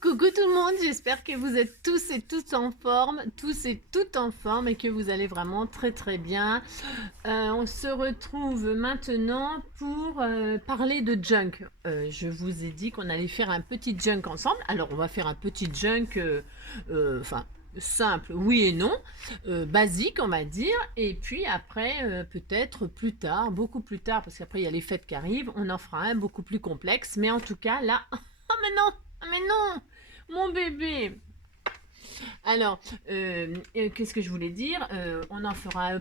Coucou tout le monde, j'espère que vous êtes tous et toutes en forme, tous et toutes en forme et que vous allez vraiment très très bien. On se retrouve maintenant pour parler de junk. Je vous ai dit qu'on allait faire un petit junk ensemble. Alors on va faire un petit junk, enfin simple, oui et non, basique on va dire. Et puis après, peut-être plus tard, beaucoup plus tard, parce qu'après il y a les fêtes qui arrivent, on en fera un beaucoup plus complexe. Mais en tout cas là, oh mais non! Mais non, mon bébé. Alors, qu'est-ce que je voulais dire? On en fera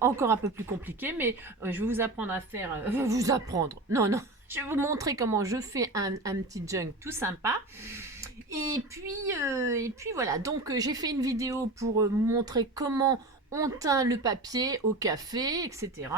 encore un peu plus compliqué, mais je vais vous apprendre à faire. Vous apprendre. Non, non. Je vais vous montrer comment je fais un petit junk tout sympa. Et puis voilà. Donc, j'ai fait une vidéo pour vous montrer comment on teint le papier au café, etc.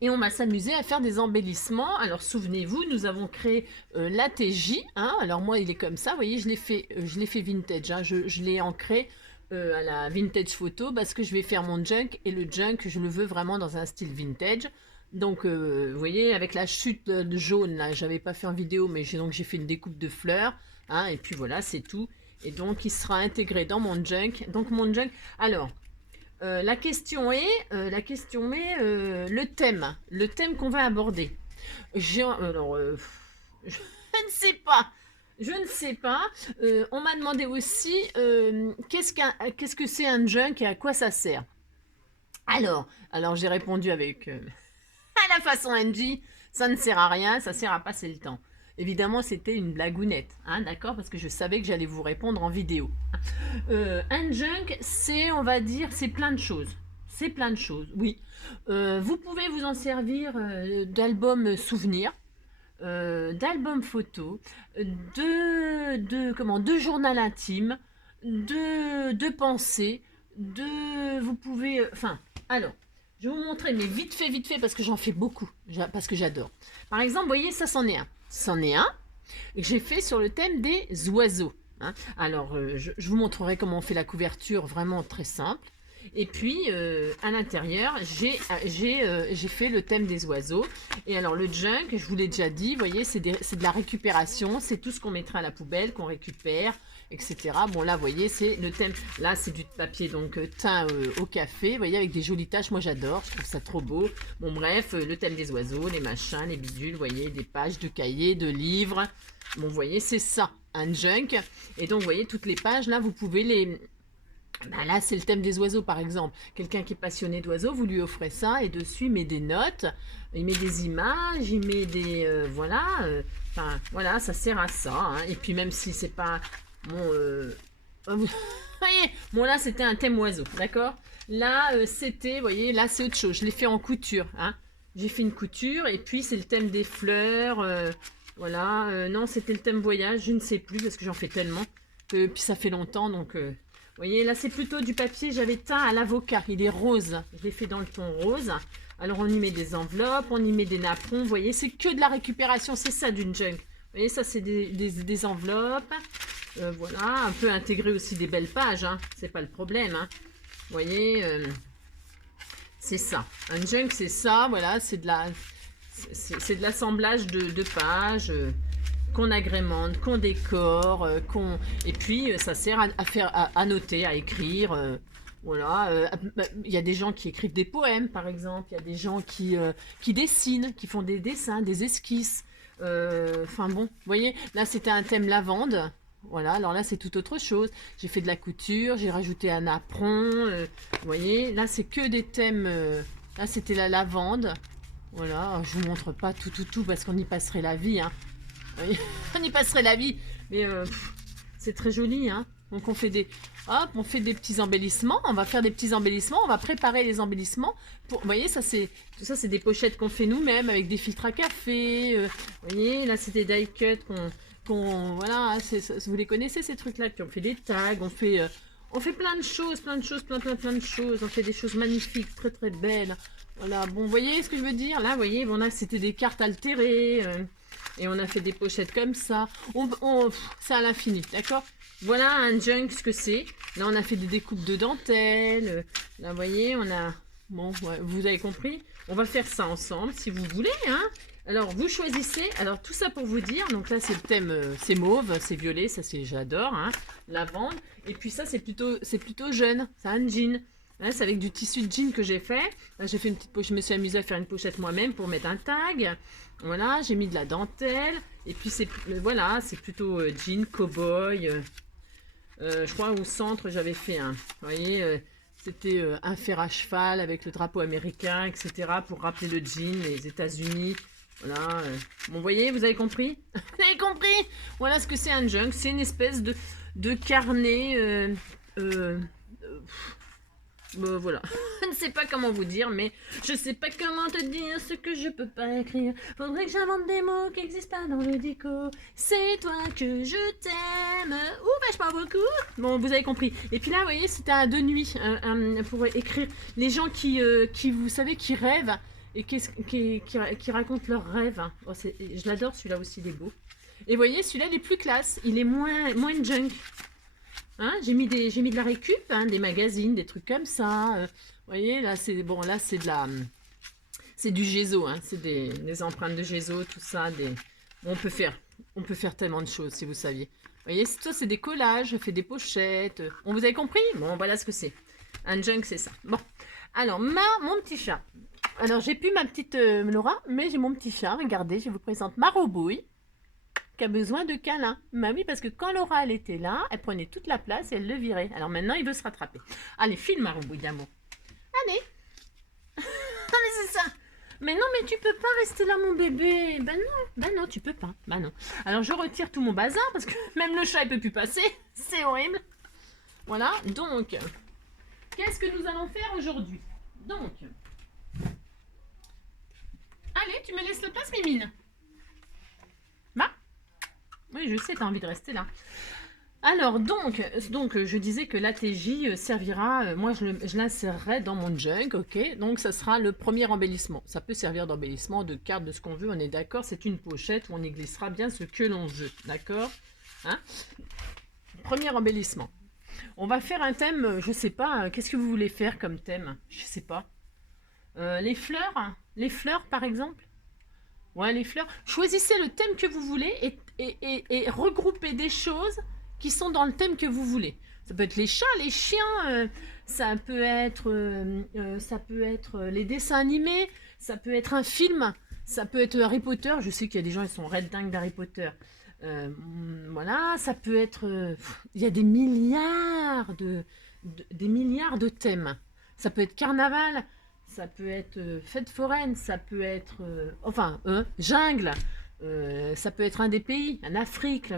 Et on va s'amuser à faire des embellissements. Alors souvenez-vous, nous avons créé l'ATJ. Hein. Alors moi, il est comme ça. Vous voyez, je l'ai fait vintage. Hein. Je l'ai ancré à la vintage photo parce que je vais faire mon junk. Et le junk, je le veux vraiment dans un style vintage. Donc, vous voyez, avec la chute de jaune, là, j'avais pas fait en vidéo, mais j'ai fait une découpe de fleurs. Hein, et puis voilà, c'est tout. Et donc, il sera intégré dans mon junk. Donc, mon junk... Alors... la question est le thème qu'on va aborder. Alors, je ne sais pas. Je ne sais pas. On m'a demandé aussi qu'est-ce que c'est un junk et à quoi ça sert. Alors j'ai répondu avec à la façon Angie, ça ne sert à rien, ça sert à passer le temps. Évidemment, c'était une blagounette, hein, d'accord, parce que je savais que j'allais vous répondre en vidéo. Un junk, c'est, on va dire, c'est plein de choses. C'est plein de choses, oui. Vous pouvez vous en servir d'album souvenir, d'album photo, de journal intime, de pensée, vous pouvez, enfin, alors, je vais vous montrer, mais vite fait, parce que j'en fais beaucoup, parce que j'adore. Par exemple, vous voyez, ça c'en est un. C'en est un que j'ai fait sur le thème des oiseaux. Hein. Alors, je vous montrerai comment on fait la couverture, vraiment très simple. Et puis, à l'intérieur, j'ai fait le thème des oiseaux. Et alors, le junk, je vous l'ai déjà dit, vous voyez, c'est de la récupération. C'est tout ce qu'on mettra à la poubelle, qu'on récupère, etc. Bon, là, vous voyez, c'est le thème. Là, c'est du papier donc teint au café, vous voyez, avec des jolies taches. Moi, j'adore, je trouve ça trop beau. Bon, bref, le thème des oiseaux, les machins, les bidules, vous voyez, des pages de cahiers, de livres. Bon, vous voyez, c'est ça, un junk. Et donc, vous voyez, toutes les pages, là, vous pouvez les... Ben là, c'est le thème des oiseaux, par exemple. Quelqu'un qui est passionné d'oiseaux, vous lui offrez ça, et dessus, il met des notes, il met des images, il met des... voilà, enfin, voilà, ça sert à ça. Hein. Et puis, même si c'est pas... Bon, vous voyez, bon, là, c'était un thème oiseau, d'accord. Là, c'était, vous voyez, là, c'est autre chose. Je l'ai fait en couture, hein. J'ai fait une couture, et puis, c'est le thème des fleurs... voilà, non, c'était le thème voyage, je ne sais plus parce que j'en fais tellement. Puis ça fait longtemps, donc... vous voyez, là c'est plutôt du papier, j'avais teint à l'avocat, il est rose. Je l'ai fait dans le ton rose. Alors on y met des enveloppes, on y met des napperons, vous voyez, c'est que de la récupération, c'est ça d'une junk. Vous voyez, ça c'est des enveloppes. Voilà, un peu intégrer aussi des belles pages, hein, c'est pas le problème. Hein. Vous voyez, c'est ça. Un junk, c'est ça, voilà, c'est de l'assemblage de pages qu'on agrémente, qu'on décore, et puis ça sert à noter, à écrire. Voilà, il y a des gens qui écrivent des poèmes, par exemple. Il y a des gens qui dessinent, qui font des dessins, des esquisses. Enfin bon, vous voyez, là c'était un thème lavande. Voilà, alors là c'est tout autre chose. J'ai fait de la couture, j'ai rajouté un apron. Vous voyez, là c'est que des thèmes. Là c'était la lavande. Voilà, je vous montre pas tout parce qu'on y passerait la vie. Hein. Oui, on y passerait la vie. Mais c'est très joli. Hein. Donc on fait on fait des petits embellissements. On va faire des petits embellissements. On va préparer les embellissements. Vous voyez, tout ça c'est des pochettes qu'on fait nous-mêmes avec des filtres à café. Vous voyez, là c'est des die cuts voilà, vous les connaissez ces trucs-là. Puis on fait des tags, on fait plein de choses, plein de choses. On fait des choses magnifiques, très très belles. Voilà, bon, vous voyez ce que je veux dire? Là, vous voyez, bon, là, c'était des cartes altérées. Et on a fait des pochettes comme ça. C'est à l'infini, d'accord? Voilà un junk, ce que c'est. Là, on a fait des découpes de dentelle. Là, vous voyez, on a... Bon, ouais, vous avez compris. On va faire ça ensemble, si vous voulez, hein. Alors, vous choisissez. Alors, tout ça pour vous dire. Donc là, c'est le thème, c'est mauve, c'est violet. Ça, c'est j'adore. Hein, lavande. Et puis ça, c'est plutôt jeune. C'est un jean. Hein, c'est avec du tissu de jean que j'ai fait. Là, j'ai fait une petite pochette. Je me suis amusée à faire une pochette moi-même pour mettre un tag. Voilà, j'ai mis de la dentelle. Et puis, voilà, c'est plutôt jean, cow-boy. Je crois au centre, j'avais fait un. Vous voyez, c'était un fer à cheval avec le drapeau américain, etc. pour rappeler le jean, les États-Unis. Voilà. Bon, vous voyez, vous avez compris? Vous avez compris? Voilà ce que c'est un junk. C'est une espèce de carnet. Voilà. Je ne sais pas comment vous dire, mais je ne sais pas comment te dire ce que je peux pas écrire. Faudrait que j'invente des mots qui n'existent pas dans le dico. C'est toi que je t'aime. Ouh, vachement beaucoup. Bon, vous avez compris. Et puis là, vous voyez, c'était à deux nuits pour écrire les gens qui vous savez, qui rêvent et qui racontent leurs rêves. Oh, je l'adore, celui-là aussi, il est beau. Et vous voyez, celui-là, il est plus classe. Il est moins junk. Hein, j'ai mis de la récup, hein, des magazines, des trucs comme ça. Vous voyez, là, c'est bon, là, c'est c'est du Gézo, hein, c'est des empreintes de Gézo, tout ça. On peut faire tellement de choses, si vous saviez. Vous voyez, ça, c'est des collages, je fais des pochettes. On vous avez compris? Bon, voilà ce que c'est. Un junk, c'est ça. Bon, alors, mon petit chat. Alors, j'ai plus ma petite Laura, mais j'ai mon petit chat. Regardez, je vous présente ma Robouille, qui a besoin de câlins. Bah oui, parce que quand Laura, elle était là, elle prenait toute la place et elle le virait. Alors maintenant, il veut se rattraper. Allez, file ma Robouille d'amour. Allez. Ah, mais c'est ça. Mais non, mais tu peux pas rester là, mon bébé. Ben non, tu peux pas. Ben non. Alors, je retire tout mon bazar, parce que même le chat, il peut plus passer. C'est horrible. Voilà, donc, qu'est-ce que nous allons faire aujourd'hui? Donc, allez, tu me laisses la place, Mimine? Bah, oui, je sais, tu as envie de rester là. Alors, donc je disais que l'ATJ servira, moi je l'insérerai dans mon junk, ok? Donc, ça sera le premier embellissement. Ça peut servir d'embellissement, de carte, de ce qu'on veut, on est d'accord? C'est une pochette où on y glissera bien ce que l'on veut, d'accord? Hein? Premier embellissement. On va faire un thème, je sais pas, qu'est-ce que vous voulez faire comme thème? Je sais pas. Les fleurs par exemple? Ouais, les fleurs. Choisissez le thème que vous voulez et regroupez des choses qui sont dans le thème que vous voulez. Ça peut être les chats, les chiens, ça peut être les dessins animés, ça peut être un film, ça peut être Harry Potter. Je sais qu'il y a des gens qui sont red dingues d'Harry Potter. Voilà, ça peut être... il y a des milliards de thèmes. Ça peut être carnaval, ça peut être fête foraine, ça peut être... jungle, ça peut être un des pays, en Afrique.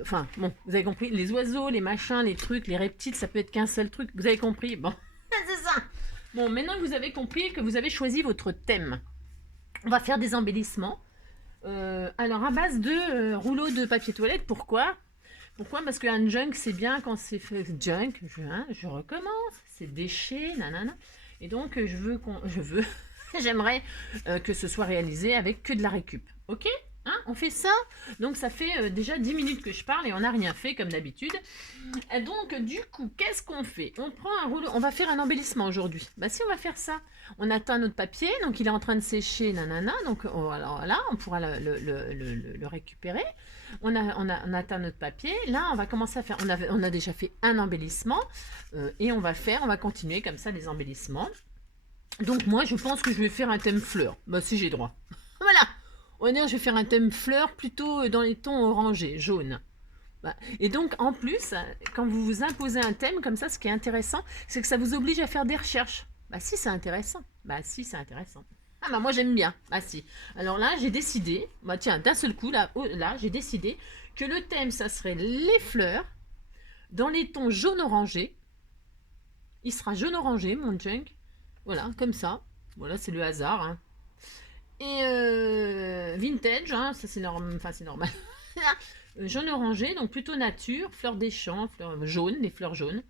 Enfin, bon, vous avez compris, les oiseaux, les machins, les trucs, les reptiles, ça peut être qu'un seul truc. Vous avez compris? Bon, c'est ça. Bon, maintenant que vous avez compris, que vous avez choisi votre thème, on va faire des embellissements. Alors, à base de rouleau de papier toilette, pourquoi? Parce qu'un junk, c'est bien quand c'est fait junk, je recommence, c'est déchets, nanana. Et donc, j'aimerais que ce soit réalisé avec que de la récup. Ok? Hein, on fait ça? Donc, ça fait déjà 10 minutes que je parle et on n'a rien fait comme d'habitude. Et donc, du coup, qu'est-ce qu'on fait? On prend un rouleau, on va faire un embellissement aujourd'hui. Bah, si, on va faire ça. On atteint notre papier, donc il est en train de sécher, nanana. Donc, alors là, on pourra le récupérer. On atteint notre papier. Là, on va commencer à faire. On a déjà fait un embellissement et on va continuer comme ça les embellissements. Donc, moi, je pense que je vais faire un thème fleur. Bah, si j'ai droit. Voilà. On va dire, je vais faire un thème fleur plutôt dans les tons orangés, jaunes. Bah, et donc, en plus, quand vous vous imposez un thème comme ça, ce qui est intéressant, c'est que ça vous oblige à faire des recherches. Bah, si, c'est intéressant. Bah, si, c'est intéressant. Ah, bah, moi, j'aime bien. Bah, si. Alors là, j'ai décidé, bah, tiens, d'un seul coup, là, j'ai décidé que le thème, ça serait les fleurs dans les tons jaune-orangé. Il sera jaune-orangé, mon junk. Voilà, comme ça. Voilà, c'est le hasard, hein. Et vintage, hein, ça c'est c'est normal. Jaune orangé, donc plutôt nature, fleurs des champs, fleurs jaunes, les fleurs jaunes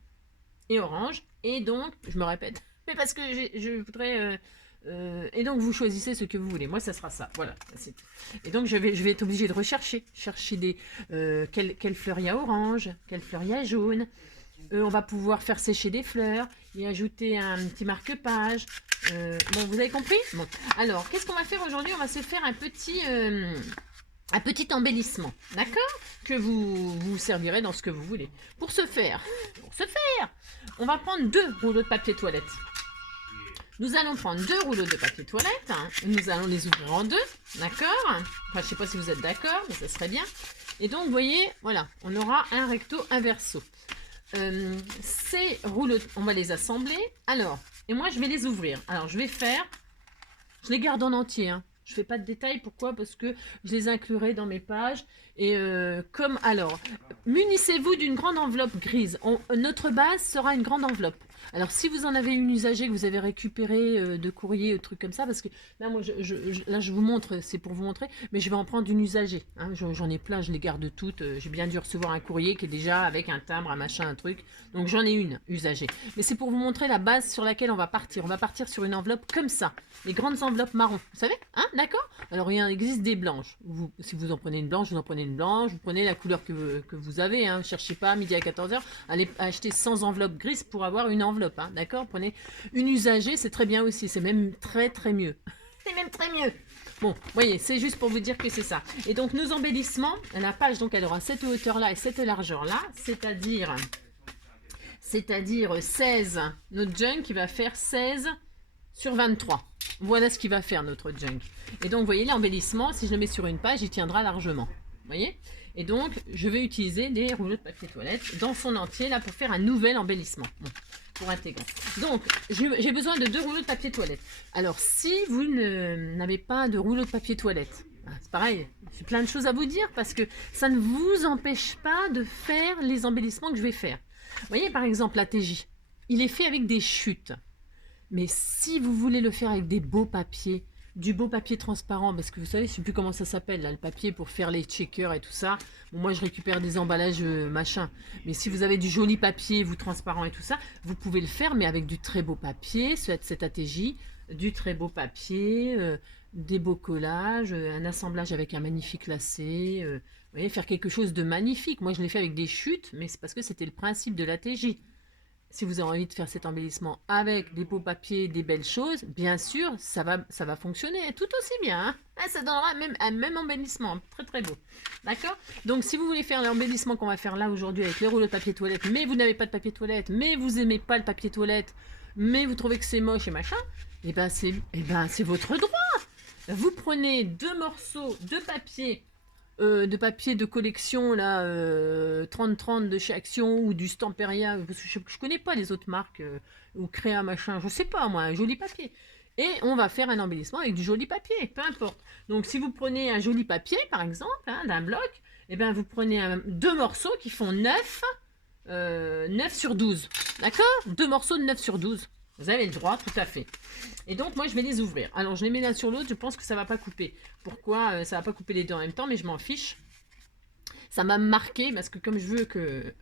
et orange. Et donc, je me répète, mais parce que je voudrais. Et donc, vous choisissez ce que vous voulez. Moi, ça sera ça. Voilà. Et donc, je vais être obligée de chercher des quelle fleur il y a orange, quelle fleur il y a jaune. On va pouvoir faire sécher des fleurs et ajouter un petit marque-page. Bon, vous avez compris? Bon. Alors, qu'est-ce qu'on va faire aujourd'hui? On va se faire un petit embellissement, d'accord? Que vous servirez dans ce que vous voulez. Pour ce faire, on va prendre 2 rouleaux de papier toilette. Nous allons prendre 2 rouleaux de papier toilette. Hein. Nous allons les ouvrir en 2, d'accord? Enfin, je ne sais pas si vous êtes d'accord, mais ça serait bien. Et donc, vous voyez, voilà, on aura un recto, un verso. Ces rouleaux, on va les assembler. Alors, et moi, je vais les ouvrir. Alors, je les garde en entier, hein. Je ne fais pas de détails. Pourquoi? Parce que je les inclurai dans mes pages. Et alors, munissez-vous d'une grande enveloppe grise. Notre base sera une grande enveloppe. Alors, si vous en avez une usagée que vous avez récupérée de courrier, trucs comme ça, parce que là, moi, là, je vous montre, c'est pour vous montrer, mais je vais en prendre une usagée. Hein, j'en ai plein, je les garde toutes. J'ai bien dû recevoir un courrier qui est déjà avec un timbre, un machin, un truc. Donc, j'en ai une usagée. Mais c'est pour vous montrer la base sur laquelle on va partir. On va partir sur une enveloppe comme ça. Les grandes enveloppes marron. Vous savez? Hein, d'accord? Alors, il existe des blanches. Si vous en prenez une blanche, vous en prenez une blanche. Vous prenez la couleur que vous avez. Hein. Ne cherchez pas, midi à 14h, allez acheter 100 enveloppes grises pour avoir une enveloppe. Hein, d'accord? Prenez une usagée, c'est très bien aussi. C'est même très, très mieux. C'est même très mieux. Bon, vous voyez, c'est juste pour vous dire que c'est ça. Et donc, nos embellissements, la page, donc, elle aura cette hauteur-là et cette largeur-là. C'est-à-dire 16. Notre junk, qui va faire 16 sur 23. Voilà ce qu'il va faire, notre junk. Et donc, vous voyez, l'embellissement, si je le mets sur une page, il tiendra largement. Vous voyez? Et donc, je vais utiliser des rouleaux de papier toilette dans son entier, là, pour faire un nouvel embellissement. Bon, pour intégrer. Donc, j'ai besoin de 2 rouleaux de papier toilette. Alors, si vous n'avez pas de rouleau de papier toilette, c'est pareil, j'ai plein de choses à vous dire, parce que ça ne vous empêche pas de faire les embellissements que je vais faire. Vous voyez, par exemple, la TJ, il est fait avec des chutes. Mais si vous voulez le faire avec des beaux papiers, du beau papier transparent, parce que vous savez, je ne sais plus comment ça s'appelle, là, le papier pour faire les checkers et tout ça. Bon, moi, je récupère des emballages machin. Mais si vous avez du joli papier, vous transparent et tout ça, vous pouvez le faire, mais avec du très beau papier, cette ATJ, du très beau papier, des beaux collages, un assemblage avec un magnifique lacet. Vous voyez, faire quelque chose de magnifique. Moi, je l'ai fait avec des chutes, mais c'est parce que c'était le principe de l'ATJ. Si vous avez envie de faire cet embellissement avec des beaux papiers, des belles choses, bien sûr, ça va fonctionner tout aussi bien. Hein. Ça donnera un même embellissement, très très beau. D'accord? Donc, si vous voulez faire l'embellissement qu'on va faire là aujourd'hui avec les rouleaux de papier toilette, mais vous n'avez pas de papier toilette, mais vous n'aimez pas le papier toilette, mais vous trouvez que c'est moche et machin, eh ben c'est votre droit. Vous prenez 2 morceaux de papier de collection là 30-30 de chez Action ou du Stamperia, parce que je connais pas les autres marques ou Créa machin, je sais pas moi, un joli papier. Et on va faire un embellissement avec du joli papier, peu importe. Donc si vous prenez un joli papier par exemple, hein, d'un bloc, et ben vous prenez 2 morceaux qui font 9 sur 12. D'accord? 2 morceaux de 9 sur 12. Vous avez le droit, tout à fait. Et donc, moi, je vais les ouvrir. Alors, je les mets l'un sur l'autre. Je pense que ça ne va pas couper. Pourquoi ça ne va pas couper les deux en même temps, mais je m'en fiche. Ça m'a marqué parce que comme je veux que...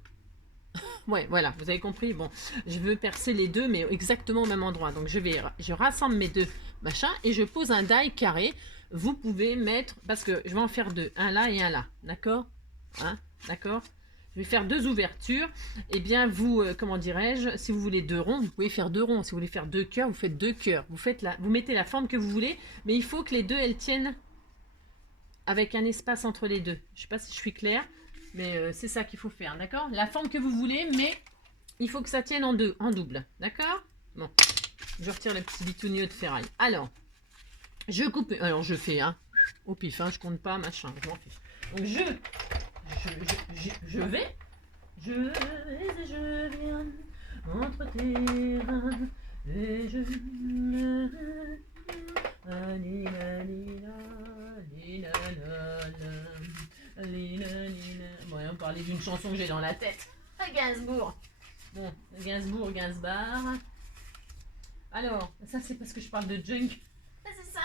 ouais, voilà, vous avez compris. Bon, je veux percer les deux, mais exactement au même endroit. Donc, je rassemble mes 2 machins et je pose un die carré. Vous pouvez mettre... Parce que je vais en faire 2. Un là et un là. D'accord? Hein? D'accord? Je vais faire 2 ouvertures. Et bien, vous, comment dirais-je, si vous voulez 2 ronds, vous pouvez faire 2 ronds. Si vous voulez faire 2 cœurs, vous faites 2 cœurs. Vous mettez la forme que vous voulez, mais il faut que les 2, elles tiennent avec un espace entre les 2. Je ne sais pas si je suis claire, mais c'est ça qu'il faut faire, d'accord? La forme que vous voulez, mais il faut que ça tienne en double, d'accord? Bon, je retire le petit bitounio de ferraille. Alors, je coupe, alors je fais, hein, au pif, hein, je compte pas, machin, je m'en fiche. Donc, je vais et je viens entre tes reins et je bon, on parlait d'une chanson que j'ai dans la tête. Gainsbourg. Bon, Gainsbourg. Alors, ça c'est parce que je parle de junk. C'est ça.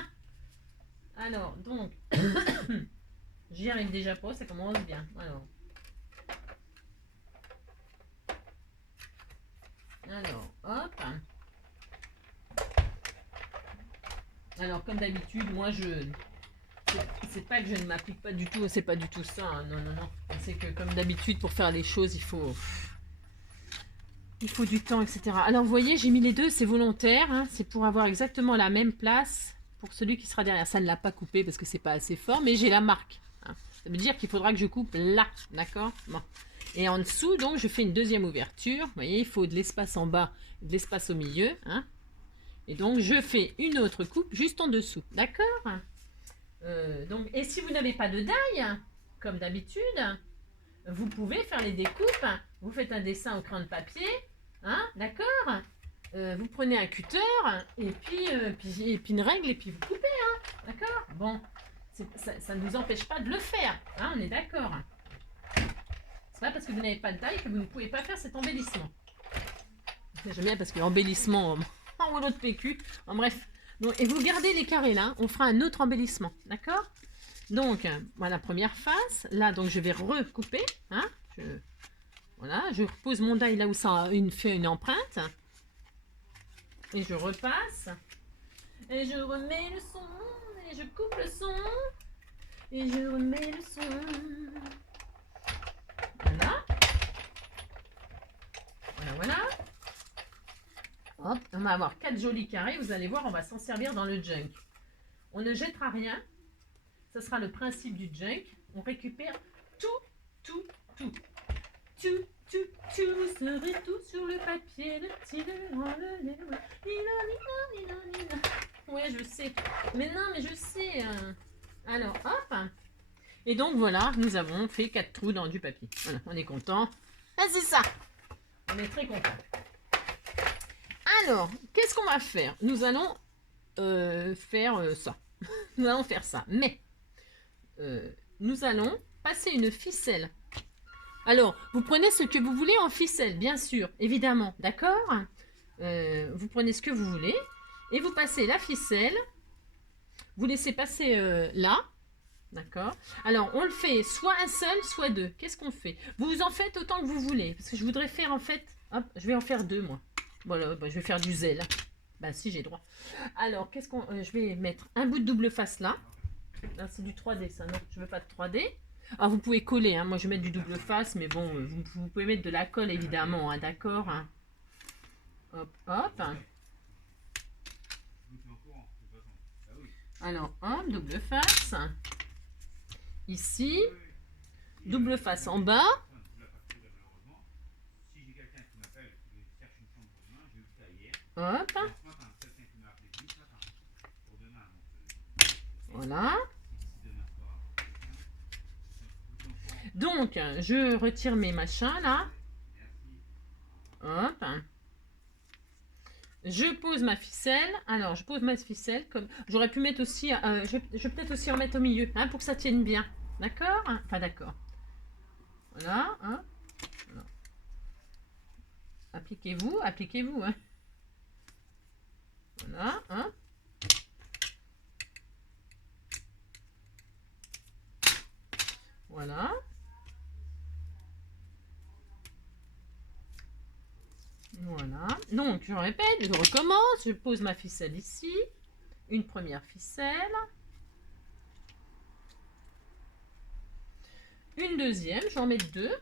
Alors, donc j'y arrive déjà pas, ça commence bien. Alors, hop. Alors, comme d'habitude, moi, c'est pas que je ne m'applique pas du tout, c'est pas du tout ça. Hein. Non. C'est que, comme d'habitude, pour faire les choses, il faut il faut du temps, etc. Alors, vous voyez, j'ai mis les deux, c'est volontaire. Hein, c'est pour avoir exactement la même place pour celui qui sera derrière. Ça ne l'a pas coupé parce que c'est pas assez fort, mais j'ai la marque. Hein. Ça veut dire qu'il faudra que je coupe là, d'accord? Bon. Et en dessous, donc, je fais une deuxième ouverture. Vous voyez, il faut de l'espace en bas, de l'espace au milieu. Hein. Et donc, je fais une autre coupe juste en dessous, d'accord? Donc, et si vous n'avez pas de daille, comme d'habitude, vous pouvez faire les découpes. Vous faites un dessin au crayon de papier, hein, d'accord? Vous prenez un cutter et puis une règle et puis vous coupez, hein, d'accord? Bon, ça ne vous empêche pas de le faire, hein, on est d'accord. C'est pas parce que vous n'avez pas de taille que vous ne pouvez pas faire cet embellissement. J'aime bien parce que l'embellissement en rouleau de PQ, en bref. Donc, et vous gardez les carrés là, on fera un autre embellissement, d'accord? Donc, voilà, première face. Là, donc, je vais recouper. Hein, voilà, je repose mon die là où ça fait une empreinte. Et je repasse. Et je remets le son. Et je coupe le son. Et je remets le son. Voilà. Voilà, voilà. Hop, on va avoir 4 jolis carrés. Vous allez voir, on va s'en servir dans le junk. On ne jettera rien. Ce sera le principe du junk. On récupère tout. Vous serez tout sur le papier. Ouais, je sais. Mais non, mais je sais. Alors, hop. Et donc, voilà, nous avons fait 4 trous dans du papier. Voilà, on est content. Ah, c'est ça. On est très content. Alors, qu'est-ce qu'on va faire? Nous allons faire ça. Nous allons faire ça. Mais, nous allons passer une ficelle. Alors, vous prenez ce que vous voulez en ficelle, bien sûr, évidemment, d'accord? Vous prenez ce que vous voulez et vous passez la ficelle. Vous laissez passer là, d'accord? Alors, on le fait soit un seul, soit deux. Qu'est-ce qu'on fait? Vous en faites autant que vous voulez, parce que je voudrais faire en fait... Hop, je vais en faire deux, moi. Voilà, bah, je vais faire du zèle. Bah si, j'ai droit. Alors, qu'est-ce qu'on... je vais mettre un bout de double face là. Là, c'est du 3D, ça, non? Je veux pas de 3D. Alors, vous pouvez coller, hein. Moi je vais mettre du double face, mais bon, vous pouvez mettre de la colle évidemment, hein, d'accord, hein. Hop, hop. Alors, hop, double face. Ici, double face en bas. Hop. Voilà. Donc, je retire mes machins là. Hop. Je pose ma ficelle. Alors, je pose ma ficelle comme... J'aurais pu mettre aussi... je vais peut-être aussi en mettre au milieu, hein, pour que ça tienne bien. D'accord? Enfin, d'accord. Voilà. Hein. Voilà. Appliquez-vous, appliquez-vous. Hein. Voilà. Hein. Voilà. Voilà. Donc, je répète, je recommence. Je pose ma ficelle ici. Une première ficelle. Une deuxième. J'en mets deux.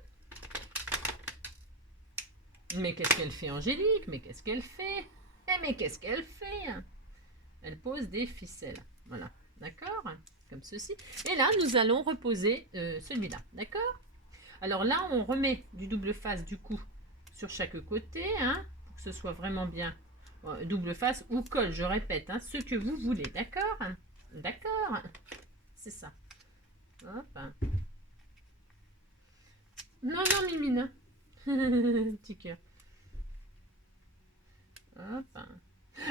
Mais qu'est-ce qu'elle fait, Angélique? Mais qu'est-ce qu'elle fait? Mais qu'est-ce qu'elle fait? Elle pose des ficelles. Voilà. D'accord? Comme ceci. Et là, nous allons reposer celui-là. D'accord? Alors là, on remet du double face du coup sur chaque côté, hein, pour que ce soit vraiment bien double face ou colle, je répète, hein, ce que vous voulez, d'accord? D'accord? C'est ça. Hop. Non, non, Mimine. Petit cœur. Hop.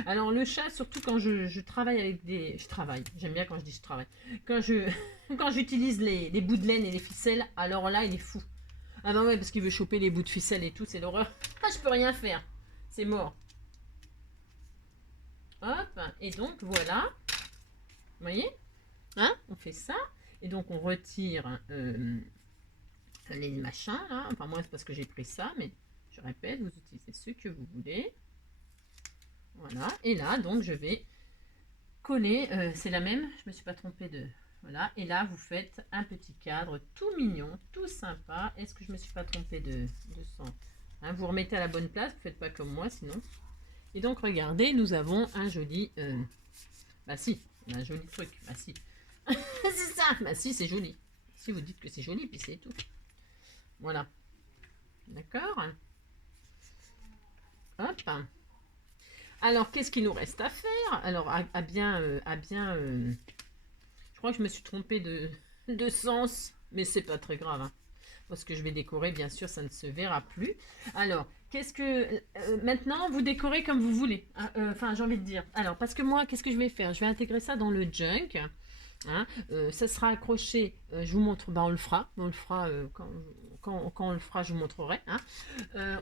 Alors le chat, surtout quand je travaille avec des... Je travaille, j'aime bien quand je dis je travaille. Quand j'utilise les bouts de laine et les ficelles, alors là, il est fou. Ah bah ouais, parce qu'il veut choper les bouts de ficelle et tout, c'est l'horreur. Ah, je peux rien faire. C'est mort. Hop, et donc voilà. Vous voyez? Hein? On fait ça. Et donc on retire les machins là. Enfin moi c'est parce que j'ai pris ça, mais je répète, vous utilisez ce que vous voulez. Voilà. Et là, donc je vais coller. C'est la même, je me suis pas trompée de... Voilà, et là vous faites un petit cadre tout mignon, tout sympa. Est-ce que je me suis pas trompée de sens? Hein, vous remettez à la bonne place, vous ne faites pas comme moi sinon. Et donc regardez, nous avons un joli... bah si, on a un joli truc. Bah si. C'est ça. Bah si, c'est joli. Si vous dites que c'est joli, puis c'est tout. Voilà. D'accord. Hop. Alors, qu'est-ce qu'il nous reste à faire? Alors, je crois que je me suis trompée de sens, mais c'est pas très grave. Hein. Parce que je vais décorer, bien sûr, ça ne se verra plus. Alors, qu'est-ce que... maintenant, vous décorez comme vous voulez. Enfin, j'ai envie de dire. Alors, parce que moi, qu'est-ce que je vais faire? Je vais intégrer ça dans le junk. Hein, ça sera accroché, je vous montre, bah on le fera quand on le fera, je vous montrerai. Hein.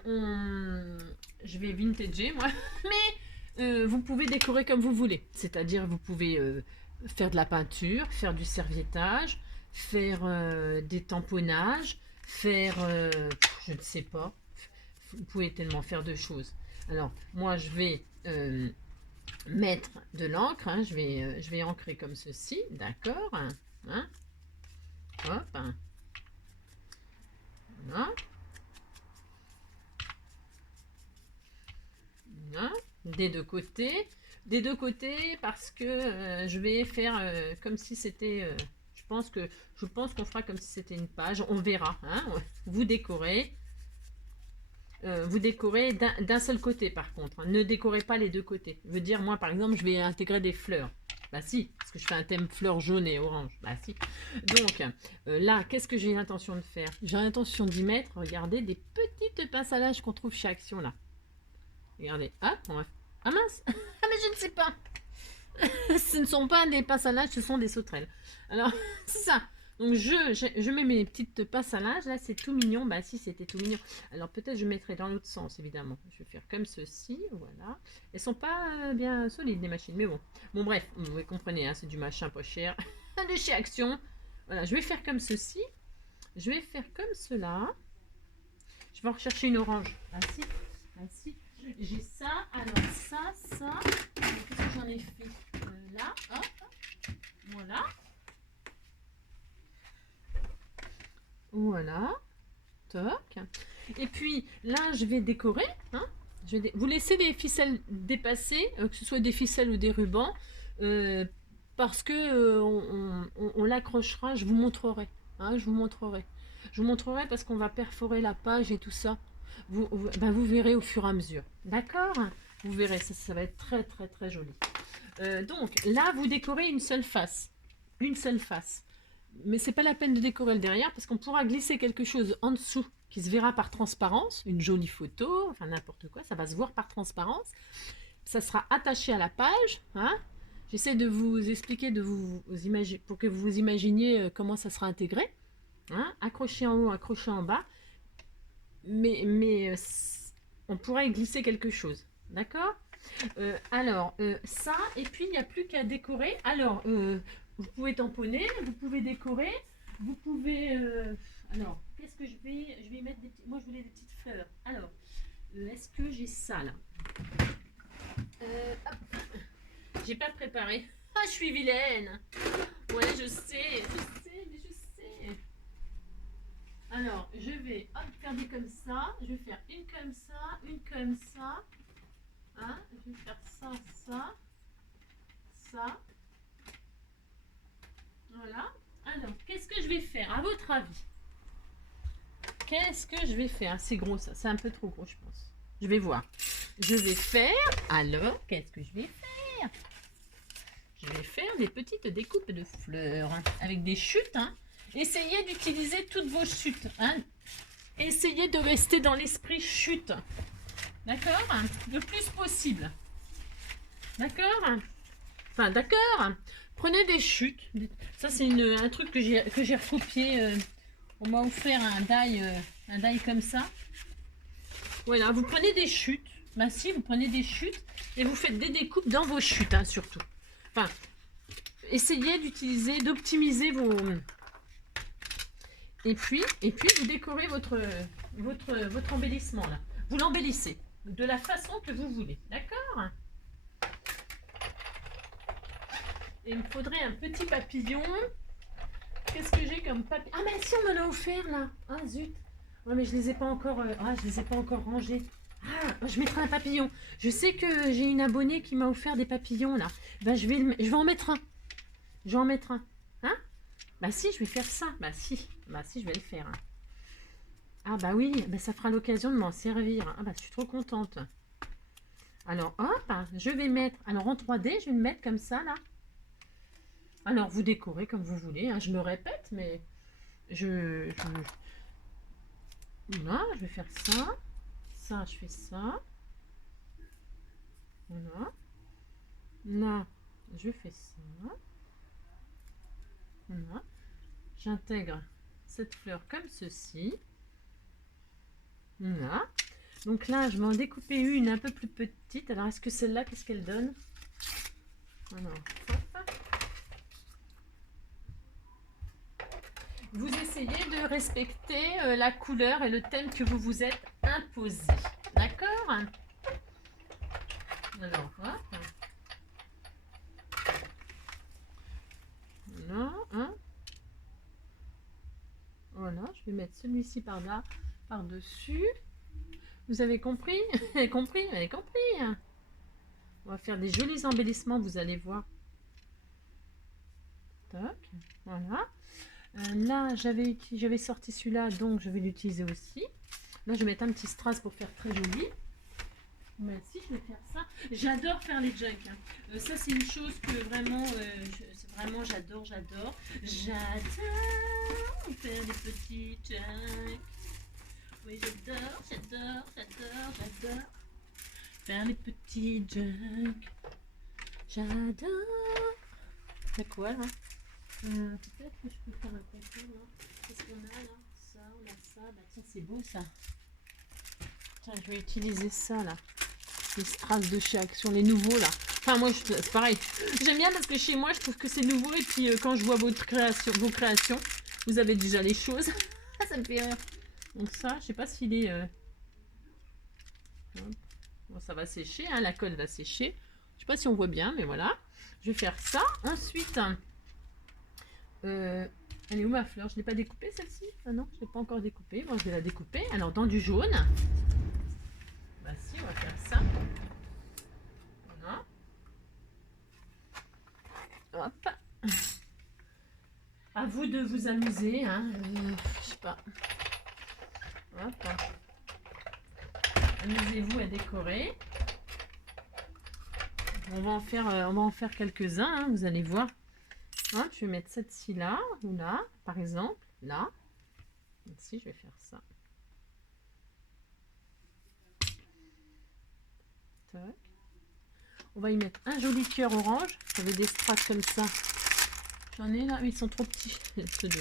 Je vais vintager moi, mais vous pouvez décorer comme vous voulez, c'est-à-dire vous pouvez faire de la peinture, faire du serviettage, faire des tamponnages, faire, je ne sais pas, vous pouvez tellement faire de choses. Alors moi je vais mettre de l'encre, hein, je vais ancrer comme ceci, d'accord, hein, hop, voilà, voilà, des deux côtés parce que je vais faire comme si c'était, je pense qu'on fera comme si c'était une page, on verra, hein, vous décorez d'un seul côté par contre. Hein. Ne décorez pas les deux côtés. Veut dire, moi par exemple, je vais intégrer des fleurs. Bah si, parce que je fais un thème fleurs jaune et orange. Bah si. Donc là, qu'est-ce que j'ai l'intention de faire? J'ai l'intention d'y mettre, regardez, des petites pinces à linge qu'on trouve chez Action là. Regardez, hop, on va... Ah mince. Ah mais je ne sais pas. Ce ne sont pas des pinces à linge, ce sont des sauterelles. Alors, c'est ça. Donc je mets mes petites pinces à linge, là c'est tout mignon, bah si c'était tout mignon. Alors peut-être je mettrai dans l'autre sens évidemment, je vais faire comme ceci, voilà. Elles sont pas bien solides les machines, mais bon. Bon bref, vous comprenez, hein, c'est du machin pas cher, de chez Action. Voilà, je vais faire comme ceci, je vais faire comme cela. Je vais en rechercher une orange, ah si, j'ai ça, alors ça, qu'est-ce que j'en ai fait là, hop, voilà. Voilà, toc. Et puis là, je vais décorer. Hein. Vous laissez les ficelles dépasser, que ce soit des ficelles ou des rubans, parce que on l'accrochera. Je vous montrerai. Hein, je vous montrerai parce qu'on va perforer la page et tout ça. Vous verrez au fur et à mesure. D'accord? Vous verrez, ça va être très très très joli. Donc là, vous décorez une seule face. Une seule face. Mais c'est pas la peine de décorer le derrière parce qu'on pourra glisser quelque chose en dessous qui se verra par transparence, une jolie photo, enfin n'importe quoi, ça va se voir par transparence. Ça sera attaché à la page. Hein. J'essaie de vous expliquer, pour que vous vous imaginiez comment ça sera intégré. Hein. Accroché en haut, accroché en bas. Mais on pourra y glisser quelque chose. D'accord? Alors, ça, et puis il n'y a plus qu'à décorer. Alors, vous pouvez tamponner, vous pouvez décorer, vous pouvez... alors, qu'est-ce que je vais mettre des petits... Moi, je voulais des petites fleurs. Alors, est-ce que j'ai ça, là? J'ai pas préparé. Ah, je suis vilaine. Ouais, je sais. Alors, je vais faire des comme ça. Je vais faire une comme ça, une comme ça. Hein, je vais faire ça. Voilà. Alors, qu'est-ce que je vais faire à votre avis? Qu'est-ce que je vais faire? C'est gros ça, c'est un peu trop gros je pense. Je vais voir. Je vais faire, alors, qu'est-ce que je vais faire? Je vais faire des petites découpes de fleurs avec des chutes. Hein. Essayez d'utiliser toutes vos chutes. Hein. Essayez de rester dans l'esprit chute. D'accord? Le plus possible. D'accord? Enfin, d'accord. Prenez des chutes. Ça, c'est un truc que j'ai recopié. On m'a offert un die comme ça. Voilà, vous prenez des chutes. Bah si, vous prenez des chutes et vous faites des découpes dans vos chutes, hein, surtout. Enfin, essayez d'optimiser vos... Et puis, vous décorez votre embellissement, là. Vous l'embellissez de la façon que vous voulez. D'accord? Et il me faudrait un petit papillon. Qu'est-ce que j'ai comme papillon? Ah mais si, on me l'a offert là. Ah zut. Ouais, mais je les ai pas encore, je les ai pas encore rangés. Ah, je mettrai un papillon. Je sais que j'ai une abonnée qui m'a offert des papillons là. Ben, je vais en mettre un. Je vais en mettre un. Hein? Bah si, je vais faire ça. Bah si. Bah si, je vais le faire, hein. Ah bah oui, bah ça fera l'occasion de m'en servir. Ah bah je suis trop contente. Alors hop, je vais mettre. Alors en 3D, je vais le mettre comme ça là. Alors vous décorez comme vous voulez, hein. Je me répète, mais voilà, je vais faire ça. Ça, je fais ça. Voilà. Là, je fais ça. Voilà. J'intègre cette fleur comme ceci. Voilà. Donc là, je vais en découper une un peu plus petite. Alors, est-ce que celle-là, qu'est-ce qu'elle donne? Alors, hop. Vous essayez de respecter la couleur et le thème que vous vous êtes imposé. D'accord? Alors, hop. Voilà, hein. Voilà, je vais mettre celui-ci par là, par-dessus. Vous avez compris? Compris? Vous avez compris? On va faire des jolis embellissements, vous allez voir. Toc, voilà. Là, j'avais sorti celui-là, donc je vais l'utiliser aussi. Là, je vais mettre un petit strass pour faire très joli. Mais si, je vais faire ça. J'adore faire les junks, hein. Ça, c'est une chose que vraiment, j'adore. J'adore faire des petits junks. Oui, j'adore faire les petits junks. J'adore. C'est quoi là? Peut-être que je peux faire un contour là. Qu'est-ce qu'on a là? Ça, on a ça. Bah tiens, c'est beau ça. Tiens, je vais utiliser ça là. Les strass de chez Action, les nouveaux là. Enfin, moi, c'est pareil. J'aime bien parce que chez moi, je trouve que c'est nouveau. Et puis, quand je vois vos créations, vous avez déjà les choses. Ça me fait rire. Donc ça, je sais pas s'il est... Bon, ça va sécher, hein, la colle va sécher. Je sais pas si on voit bien, mais voilà. Je vais faire ça. Ensuite, elle est où ma fleur? Je ne l'ai pas découpée celle-ci? Ah non, je ne l'ai pas encore découpée. Bon, je vais la découper. Alors, dans du jaune. Bah si, on va faire ça. Voilà. Hop. À vous de vous amuser, hein. Je sais pas. Hop. Amusez-vous à décorer. On va en faire quelques-uns, hein, vous allez voir. Hein, je vais mettre celle-ci là, ou là, par exemple, là. Ici, je vais faire ça. Tac. On va y mettre un joli cœur orange. J'avais des strass comme ça. J'en ai là, mais ils sont trop petits. Ceux de...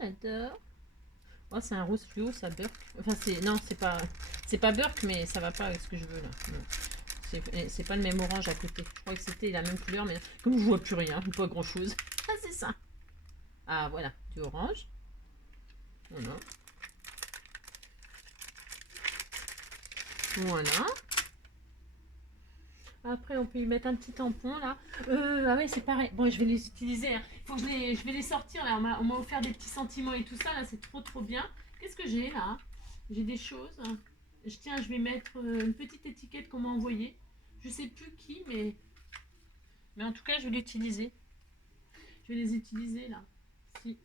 J'adore. Oh, c'est un rose fluo, ça Burke. Enfin, c'est pas Burke, mais ça va pas avec ce que je veux là. C'est pas le même orange à côté. Je crois que c'était la même couleur, mais comme je vois plus rien, pas grand chose. Ah, c'est ça. Ah, voilà, du orange. Voilà. Voilà. Après, on peut y mettre un petit tampon là. Ah ouais, c'est pareil. Bon, je vais les utiliser, hein. Faut que je vais les sortir là. On m'a offert des petits sentiments et tout ça là. C'est trop bien. Qu'est-ce que j'ai là? J'ai des choses. Je vais mettre une petite étiquette qu'on m'a envoyée. Je sais plus qui, mais en tout cas, je vais l'utiliser. Je vais les utiliser là. Si.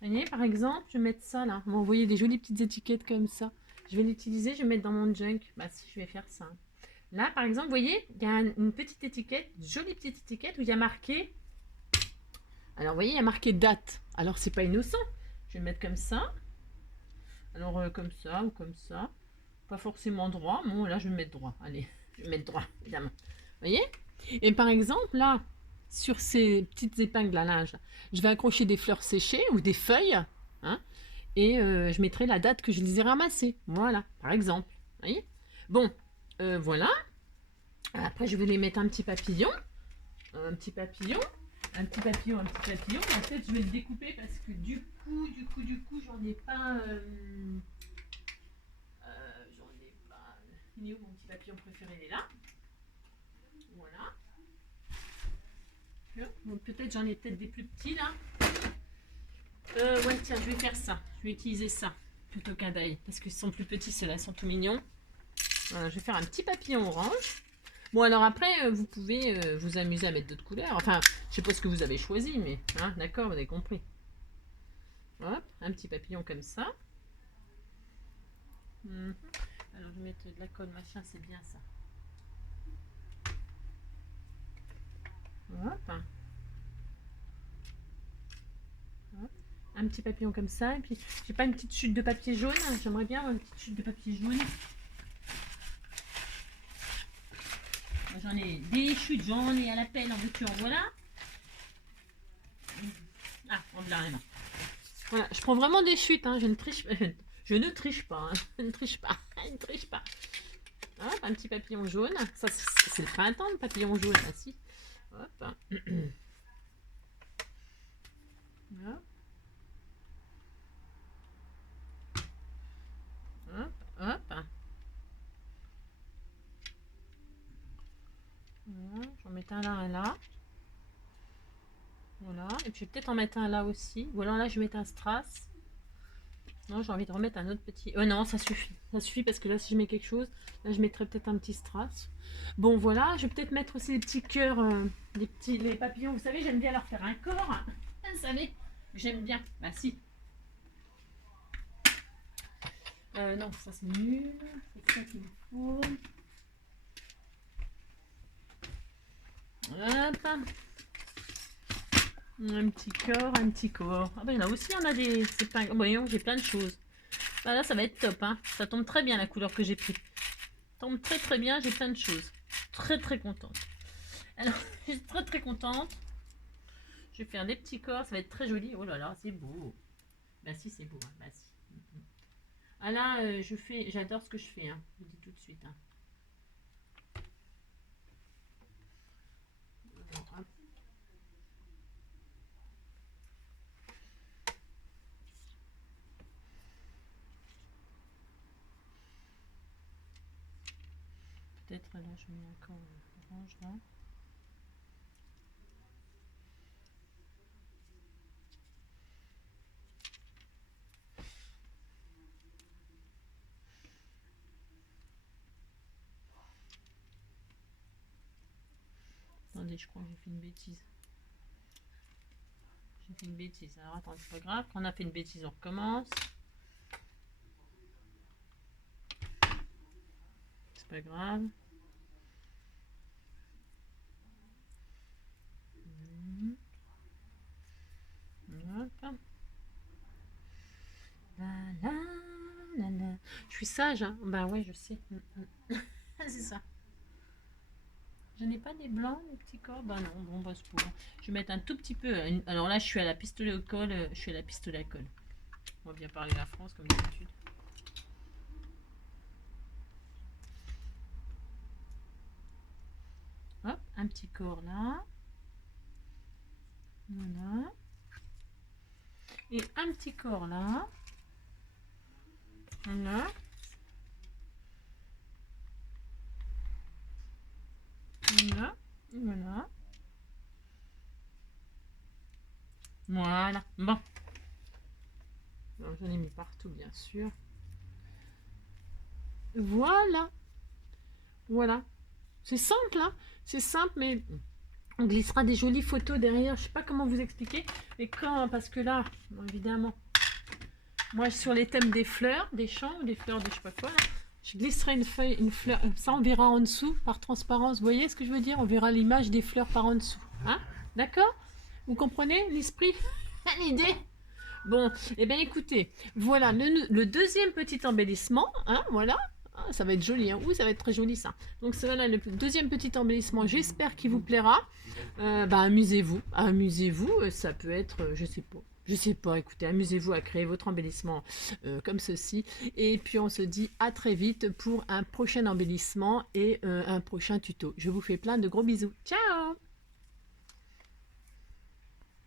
Vous voyez, par exemple, je vais mettre ça là. On m'a envoyé des jolies petites étiquettes comme ça. Je vais l'utiliser, je vais mettre dans mon junk. Bah si, je vais faire ça. Là, par exemple, vous voyez, il y a une petite étiquette, une jolie petite étiquette où il y a marqué... Alors, vous voyez, il y a marqué date. Alors, c'est pas innocent. Je vais mettre comme ça. Alors, comme ça ou comme ça. Pas forcément droit. Bon, là, je vais mettre droit. Allez, je vais mettre droit, évidemment. Vous voyez? Et par exemple, là, sur ces petites épingles à linge, je vais accrocher des fleurs séchées ou des feuilles. Hein, et je mettrai la date que je les ai ramassées. Voilà, par exemple. Vous voyez? Bon, voilà. Après, je vais les mettre un petit papillon. Un petit papillon. Un petit papillon, un petit papillon. En fait, je vais le découper parce que du coup, j'en ai pas... j'en ai pas... Il est où mon petit papillon préféré? Il est là. Voilà. sûr. Donc peut-être j'en ai peut-être des plus petits là. Ouais, tiens, je vais faire ça. Je vais utiliser ça plutôt qu'un d'ail. Parce qu'ils sont plus petits, ceux-là, ils sont tout mignons. Voilà, je vais faire un petit papillon orange. Bon, alors après, vous pouvez vous amuser à mettre d'autres couleurs. Enfin, je sais pas ce que vous avez choisi, mais hein, d'accord, vous avez compris. Hop, un petit papillon comme ça. Alors, je vais mettre de la colle, machin, c'est bien ça. Hop. Hop. Un petit papillon comme ça. Et puis, j'ai pas une petite chute de papier jaune. J'aimerais bien avoir une petite chute de papier jaune. J'en ai des chutes, j'en ai à la pelle, en veux-tu, en voilà. Ah, en blanc et non. Voilà, je prends vraiment des chutes, hein. Je ne triche pas. Je ne triche pas, hein. Je ne triche pas. Je ne triche pas. Hop, un petit papillon jaune. Ça, c'est le printemps, le papillon jaune. Ah, si. Hop. Hop. Hop, hop. Voilà, j'en mets un là, un là. Voilà, et puis je vais peut-être en mettre un là aussi. Ou alors là, je vais mettre un strass. Non, j'ai envie de remettre un autre petit. Oh non, ça suffit. Ça suffit parce que là, si je mets quelque chose, là, je mettrai peut-être un petit strass. Bon, voilà, je vais peut-être mettre aussi des petits cœurs, les papillons. Vous savez, j'aime bien leur faire un corps. Vous savez, j'aime bien. Bah si. Non, ça c'est nul. C'est ça qu'il me faut. Hop. Un petit corps, un petit corps. Ah ben il y en a aussi, on a des... C'est pas... Voyons, j'ai plein de choses. Ah, là, ça va être top, hein. Ça tombe très bien, la couleur que j'ai pris. Tombe très très bien, j'ai plein de choses. Très très contente. Alors, je suis très très contente. Je vais faire des petits corps, ça va être très joli. Oh là là, c'est beau. Bah si, c'est beau, hein. Bah si. Ah là, j'adore ce que je fais, hein. Je vous dis tout de suite, hein. Alors, peut-être là, je mets encore orange là. Attendez, je crois que j'ai fait une bêtise. J'ai fait une bêtise. Alors attendez, c'est pas grave. Quand on a fait une bêtise, on recommence. C'est pas grave. Hop. La, la, la, la. Je suis sage, hein. Bah ouais, je sais. C'est ça. Je n'ai pas des blancs, les petits corps. Bah non, bon, bah c'est pour. Je vais mettre un tout petit peu. Alors là, je suis à la pistolet au col. Je suis à la pistolet à colle. On va bien parler la France comme d'habitude. Hop, un petit corps là. Voilà. Et un petit corps là. Voilà. Voilà. Voilà. Voilà. Bon. J'en ai mis partout, bien sûr. Voilà. Voilà. C'est simple, hein. C'est simple, mais on glissera des jolies photos derrière. Je sais pas comment vous expliquer. Mais quand, parce que là, bon, évidemment, moi sur les thèmes des fleurs, des champs, des fleurs de je sais pas quoi, là, je glisserai une feuille, une fleur. Ça, on verra en dessous par transparence. Vous voyez ce que je veux dire? On verra l'image des fleurs par en dessous. Hein? D'accord? Vous comprenez l'esprit? L'idée? Bon, et bien écoutez, voilà le deuxième petit embellissement. Hein, voilà. Ah, ça va être joli, hein. Ouh, ça va être très joli ça. Donc voilà le deuxième petit embellissement. J'espère qu'il vous plaira. Bah, amusez-vous, amusez-vous. Ça peut être, je sais pas. Écoutez, amusez-vous à créer votre embellissement comme ceci. Et puis on se dit à très vite pour un prochain embellissement et un prochain tuto. Je vous fais plein de gros bisous. Ciao!